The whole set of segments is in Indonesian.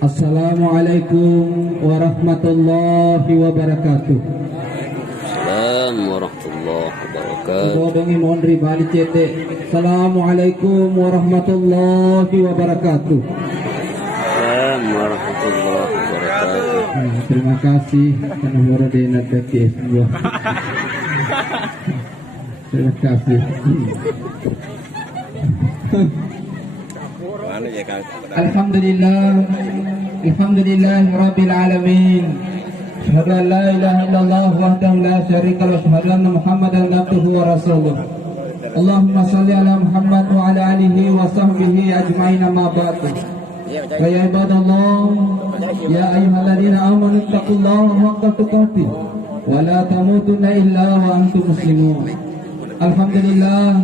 Assalamualaikum warahmatullahi wabarakatuh. Assalamualaikum warahmatullahi wabarakatuh. Bodongi mondri bali cete. Assalamualaikum warahmatullahi wabarakatuh. Assalamualaikum warahmatullahi wabarakatuh. Terima kasih karena murah di nanti semua. Terima kasih. Alhamdulillah, alhamdulillah rabbil alamin. Asyhadu an la ilaha illallah wahdahu la syarika lahu wa asyhadu anna Muhammadan abduhu wa rasuluh. Allahumma shalli ala Muhammad wa ala alihi wa sahbihi ajmain amma ba'du. Ya ibadallah, ya ayyuhalladzina amanu taqullaha haqqa tuqatih wa la tamutunna illa wa antum muslimun. Alhamdulillah,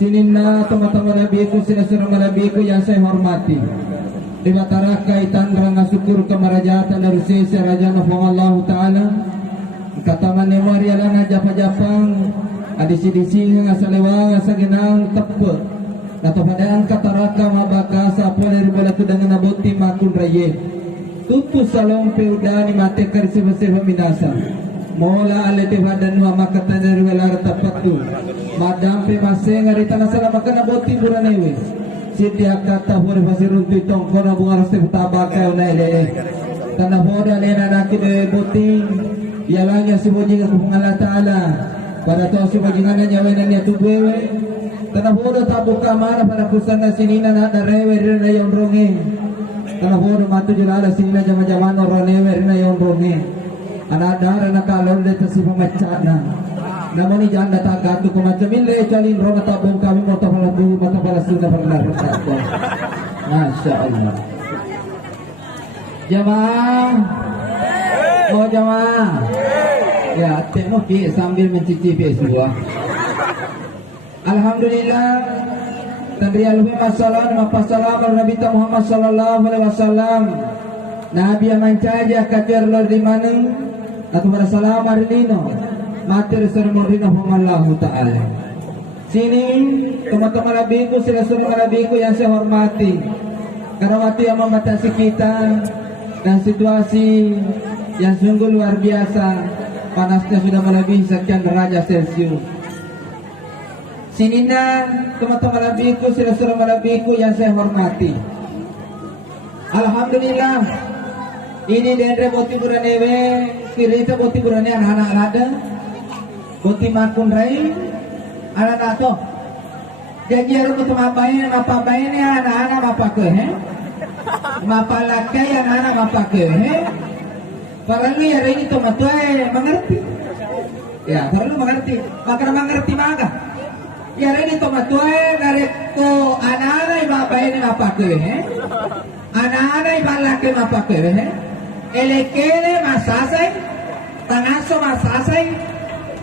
sininna teman-teman nabiku, sinasura nabiku yang saya hormati. Di batara kaitan rangga syukur kemerajaan dari sisi Raja Nafong Allah Ta'ala. Kataman ni marialan japa-japang adisi-disi nga salewa nga sa ginang tepe. Natopadaan kataraka mabaka sa apo dari balatu dengan nabuti makun raye. Tutu salong peudani mate karisiba-siba minasa. Mola alete badan wa makata dari welara tapatu. Madam pe maseng arita nasala makana boti buranewe. Siti akata hore fasirun tu tongkona bunga raste tabaka na ele. Tanah hoda lena naki de boti. Yalanya si bojinga ku Allah Taala. Pada to si bojinga na nyawe na niya tubewe. Tanah hoda tabuka mana para kusana sinina na rewe rina yon ronge. Tanah hoda matu julala sinina jama-jama no ronewe rina yon ronge. Anadara nakalon dito si pamacana. Namun ni janda tagatu ko macamile calin ro matabong kami mo tapalabu matapalasun na paglarutan. Masya Allah. Jamaah. Oh jamaah. Ya, tengok ki sambil mencicipi semua. Alhamdulillah. Tandri alwi masalah mapasalam Nabi Muhammad sallallahu alaihi wasallam. Nabi yang mencaja kajar lor di mana? Atau pada salam arilino. Mater seremorina Allah Ta'ala. Sini teman-teman nabiku, sila-sila nabiku yang saya hormati. Karena waktu yang membatasi kita dan situasi yang sungguh luar biasa, panasnya sudah melebihi sekian derajat Celcius. Sini teman-teman nabiku, sila-sila nabiku yang saya hormati. Alhamdulillah. Ini dendre boti buranewe, kirita boti burane anak-anak ada. Boti makun rai anak-anak to. Jadi aru betul mapain ya anak-anak mapake he. Mapalakai anak-anak mapake he. Perlu ya ini to matue mengerti. Ya, perlu mengerti. Maka mengerti maka. Ya ini to matue gareko anak-anak mapain mapake he. Anak-anak mapalakai mapake he. Elekele masasay, tangaso masasay.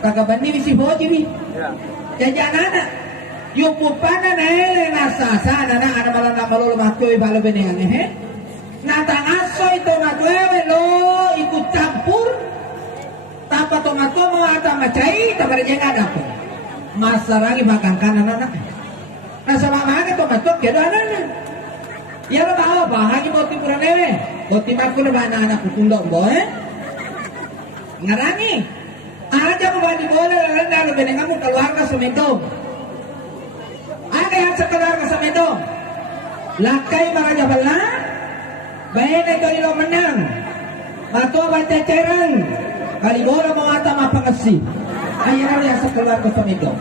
Kagabani si Boji ni. Jadi anak-anak yung pupana na ele nasasa na ana malana malolo matyo ibalo benehan eh. Natangaso ito matwewe lo ikut campur. Tapa to matyo mo ata macai tabare jenga dapo. Masarangi makangkan anak-anak. Nasa mamane to matyo kedo anak-anak. Ya lo bawa bahagi boti puranewe. Boti makul ba anak kutundok boy. Ngarangi. Aja membagi bola lalu benengan mu keluarga semedong. Ada yang sekeluarga semedong. Lakai maraja bala. Baik itu lo menang. Atau baca cerang. Kali bola mau atam apa ngasih. Akhirnya yang sekeluarga semedong.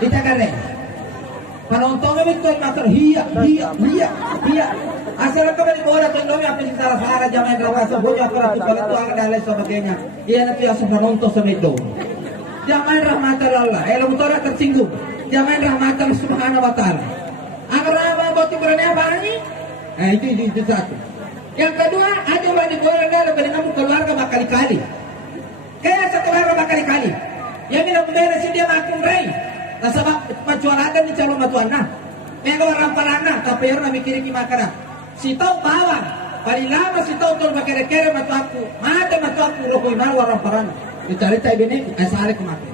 Kita kare. Penontonnya betul matur hiya. Asal kembali bola tolong apa yang salah jamaah rawasa bojo akara tu kalau tu ada lain sebagainya. Ia nanti asal penonton semedo. Jamaah rahmatullah. Elo motora tersinggung. Jamaah rahmatullah subhanahu wa taala. Agar apa boti berani apa ini? Itu satu. Yang kedua, ada bani bola dalam dengan keluarga berkali-kali. Kayak satu keluarga berkali-kali. Yang ini beres dia makun rai. Nasabak pacuaradan di calon matuana. Mega orang parana tapi orang mikir kimakara. Si tahu bawang, paling lama si tahu tol makere-kere matu aku, mata matu aku rokoi malu orang parana. Dicari tay bini, asal kemarin.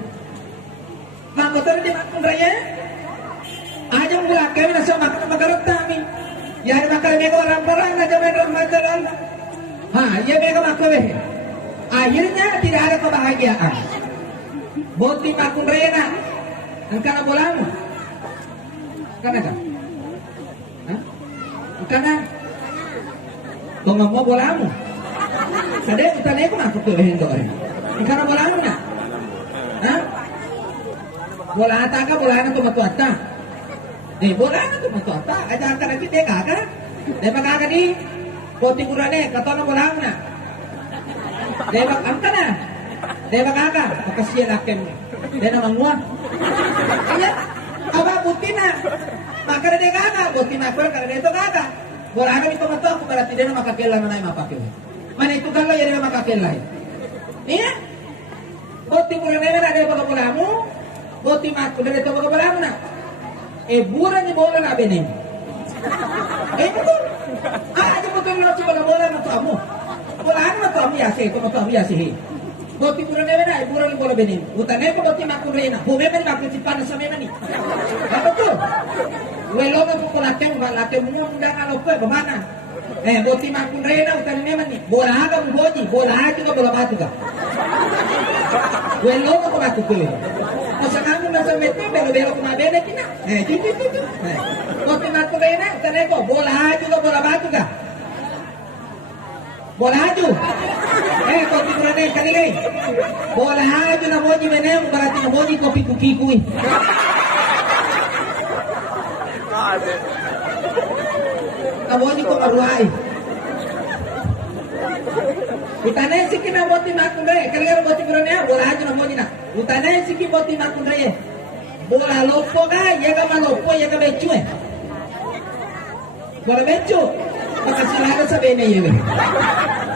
Mangkotor di makun raya, aja mulai kami nasi makan makarot kami. Ya makanya mereka orang-orang aja main Ramadan. Ya mereka makanya. Akhirnya tidak ada kebahagiaan. Boti makun rena. Engkana bolamu. Engkana kan? Engkana. Kung mau bolamu. Kada utane ko makuk tuh orang. Engkana bolamu na. Bola ata ka bola na tumatuata. Bola na tumatuata. Aja ka na kita kaka. Baka di. Boti kurane katono bolamu na. Debak angka na. Debak kaka. Pakasiya lakem. Dena mangwa. Iya. Aba buti na. Maka na de kaka. Buti na ko kada dito kaka. Bola na ito mato ako berarti dena makakailan na mapakil. Mana itu kalau ya dia makakailan lain. Iya. Boti kurane na de baka bolamu. Boti makko na dito baka bolamu na. Buran ni bola na bening. Betul. Aja betul na coba bola na to amo. Bola na to ami ase, to ami ase. Boti buran na buran ni bola bening. Utane ko boti makko rena. Bome man makko sipan sa memani. Betul. Welo na ko latem ba latem mo undang ano ko bamana. Boti makko rena utane memani. Bola ka mo boji, bola ka bola batu ka. Welo na ko makko ko. Masa kamu nasa meto, belo-belo kumabene kina. Itu. Boti makko rena utane ko bola ka bola batu ka. Bola haju. Kopi kurane kanilay. Bola haju na moji menem berarti na moji kopi kukikui. Na moji ko maruai. Utane siki na boti makundre. Kalian boti kurane bola haju na moji na. Utane siki boti makundre. Bola lopo ka, yega malopo, yega becu. Bola becu. Makasilaga sa bene yun.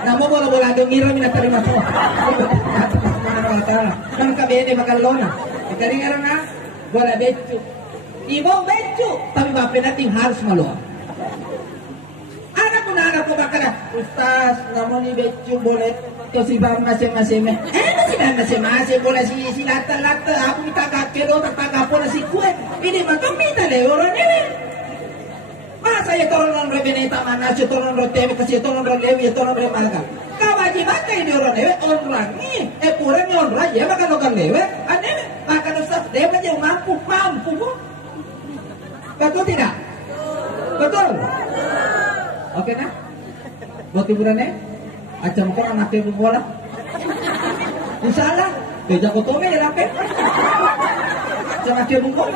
Namo bola-bola do ngira mina terima po. Kan kabene makalona. Ikaringan na bola becu. Ibo becu, tapi bape natin harus maluwa. Anak ko bakala, Ustaz, namo ni becu boleh to si bang masing-masing. Si bang masing-masing bola si lata-lata aku minta kakero tagapo na si kue. Ini makamita le orang ni. Masa ya tolong rebeneta mana si tolong roteme kasi tolong rolewi tolong remaga. Kewajiban kay di orang lewe orang ni kurang ni orang ya maka lokan lewe ane maka Ustaz lewe yang mampu bu. Betul tidak? Betul. Oke nah? Buat hiburannya acam ko anak yang bola. Insyaallah beja ko tome ya lape. Jangan dia bungkuk.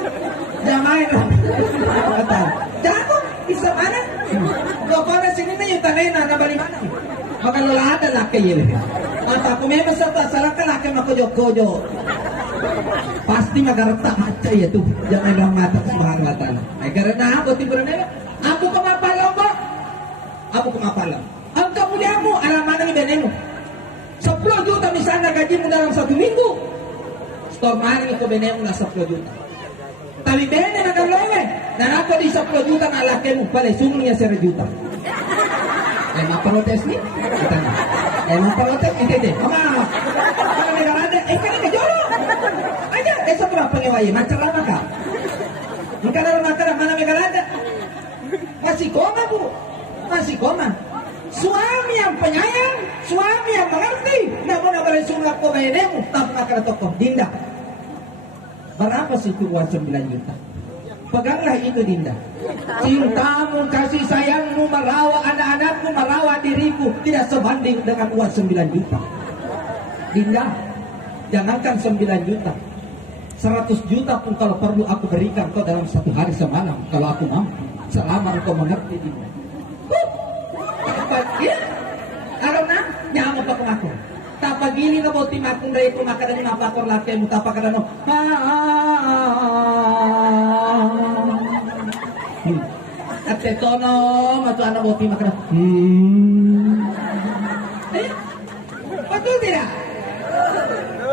Jangan main. Jangan bisa mana? Pokoknya sini na yung tanay na nabali mana? Makalulahan na laki yun. Mata kung may masarap ka laki makojo-kojo. Pasti magarata maca ya tuh. Jangan lang mata subhanahu wa ta'ala. Ay karena ako tibur na ako kumapalam ba? Ako kumapalam. Ang kamulihan mo, alaman ng ibenen mo. 10 juta misalnya gaji mo dalam 1 minggu. Store money ko benen mo na 10 juta. Tapi bene na kalowe. Dan ako di 10 juta na laki mo pala sumnya 1 juta. Maprotes ni? Maprotes kita deh. Mama. Kalau negara ada, kan ini jolo. Aja, esok berapa ngewayi? Macam lama kah? Mungkin ada makanan mana negara ada? Masih koma bu, masih koma. Suami yang penyayang, suami yang mengerti. Namun apa sungai kau bayarmu? Tak makan tokoh Dinda. Berapa sih itu uang 9 juta? Peganglah itu Dinda. Cintamu, kasih sayangmu, merawat anak-anakmu, merawat diriku tidak sebanding dengan uang 9 juta. Dinda, jangankan 9 juta, 100 juta pun kalau perlu aku berikan kau dalam 1 hari semalam kalau aku mampu. Selama kau mengerti Dinda. Ya, karena nyaman pa kung ako. Tapagili na mo timakong rin kung makadani mapakor laki mo tapakadano. At ito no, matuan na mo timakadano. Betul tidak?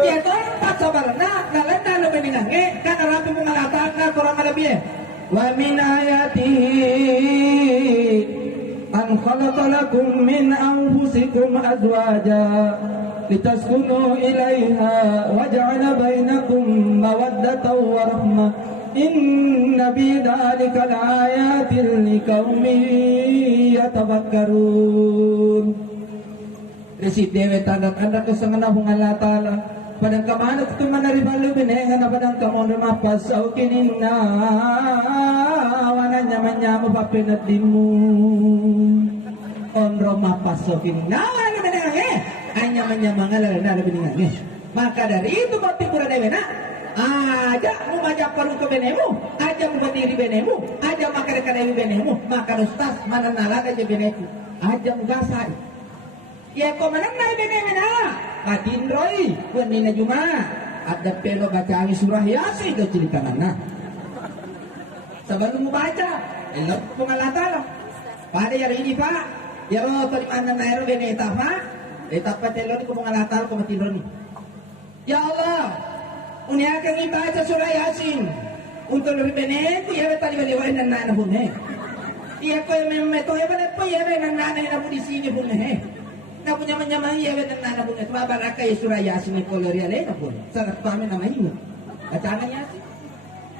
Ya ito, patsabar na, nalanda na beninangi, kanarapi mo ngalatan na kurang malabie. Wa min ayatihi أن خلق لكم من أنفسكم أزواجا لتسكنوا إليها وجعل بينكم مودة ورحمة inna bidzalika laayatin liqaumin yatafakkarun. Resip dewe tanda-tanda kesengana hung Allah Ta'ala padang kamana tu manaribalu binengan padang kamon mapasau kininna wana nyaman-nyamu papenat dimu onro mapasau kininna wana binengan hanya menyamang ala binengan maka dari itu bakti pura dewe nak aja mu majak paru ke benemu aja mu berdiri benemu aja makan dewi benemu maka ustaz mana nalar aja beneku aja mu gasai. Ya kau mana nai bene-bene katin roy buat nina juma ada pelo bacaangi surah yasin ke cerita mana sebelum baca elok pengalatan pada hari ini pak ya lo tadi mana nairo bene etapa telo di pengalatan ko matin roni ya Allah unia akan baca surah yasin untuk lebih bene ku ya tadi bene wae nan na bunhe iya ko memeto ya bene po ya nan na di sini bunhe na punya menyamai ya benar nana bunga tua baraka ya surah yasin kolori ale na pun sangat pahami nama ini bacaan yasin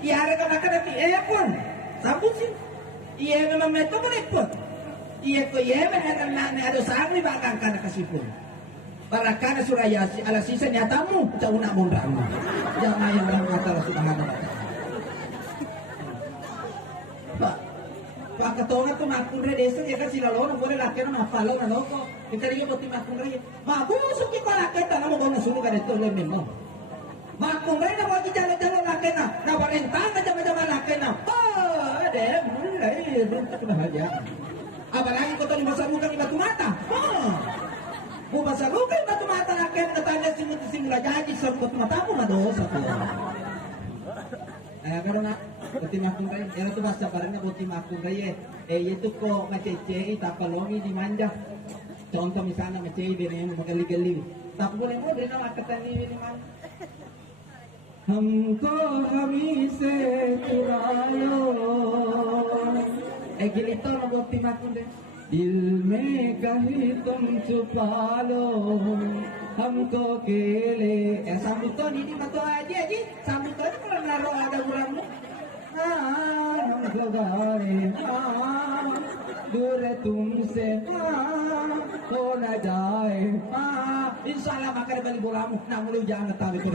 iya harga makan nanti pun sambut sih iya memang meto pun iya ko iya benar nana ada sami bakang kana kasipun baraka surah yasin ala sisa nyatamu cauna mundramu jangan yang orang kata subhanahu wa ta'ala Pak ketonga tuh makunre desa ya kan sila loro boleh laki na mapalo na loko kita ringan poti makunre makusuk kita laki na mo gong nasunog ka dito lemen mo makunre na wagi jalo-jalo laki na nawarentang na jama-jama laki na adem mulai rinta kebahagia apalagi kau tadi masa luka di batu mata mau masa luka di batu mata laki na tanya simula jadi sama batu matamu na dosa tuh karena boti makung raya, ya itu bahasa barangnya boti makung raya. Itu kok macece, tapalongi dimanja. Contoh misalnya macece dengan magali-gali. Tak boleh dia nama kata ni mana. Hamko kami se turayo. Gilito na boti makung raya. दिल में कहीं तुम छुपा लो हमको केले sambuton ini matu aja sambuton kalau naruh ada urangmu हमको गाए दूर तुमसे हो न जाए insyaallah makan balik bolamu namun lu jangan tahu itu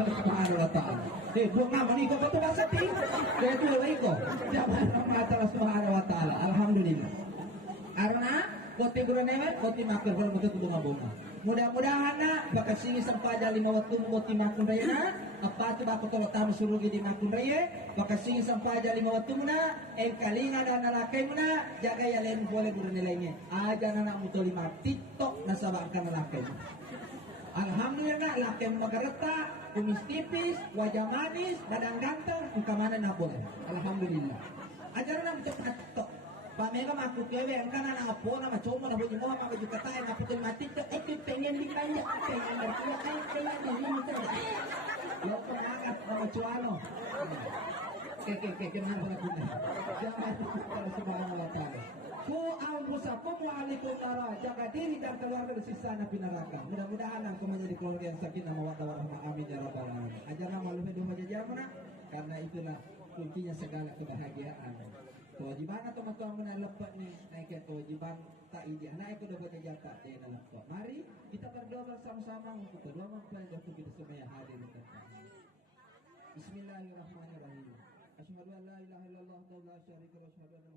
subhanahu wa ta'ala belum nama nih kok betul bahasa ting dia itu lagi kok jangan mata subhanahu wa ta'ala alhamdulillah karena koti gurunewe koti makar kalau betul bunga-bunga mudah-mudahan nak bakal sini sampai ada 5 waktu koti makun raya nak apa tu bakal tolong tamu suruh di makun raya bakal sini sampai ada 5 waktu muna kalinga dan nalakai muna jaga ya lain boleh gurunelainya aja anak muto 5 tiktok nasabakan nalakai alhamdulillah lakai magareta kumis tipis wajah manis badan ganteng muka mana nak boleh alhamdulillah ajaran nak cepat tiktok Pamela aku kewe angka na apo na machomo na bunyi mo mga juga tayo na putul matik itu pengen di kaya pengen berkuya pengen di muter lo pengakat na machuano ke nang pala kuna jangan para subhanahu wa ta'ala ku anfusakum wa alaikum nara jaga diri dan keluarga dari sisa na pinaraka mudah-mudahan engkau menjadi keluarga yang sakinah mawaddah warahmah amin ya rabbal alamin ajarna malume do majajarna karena itulah kuncinya segala kebahagiaan kewajiban atau matuang na lepat ni naik kewajiban tak iji anak itu dapat jata dia na lepat mari kita berdoa bersama-sama untuk berdoa mempelajari waktu kita semua yang hadir di tempat Bismillahirrahmanirrahim Asyhadu an la ilaha illallah wa la syarika lahu wa asyhadu anna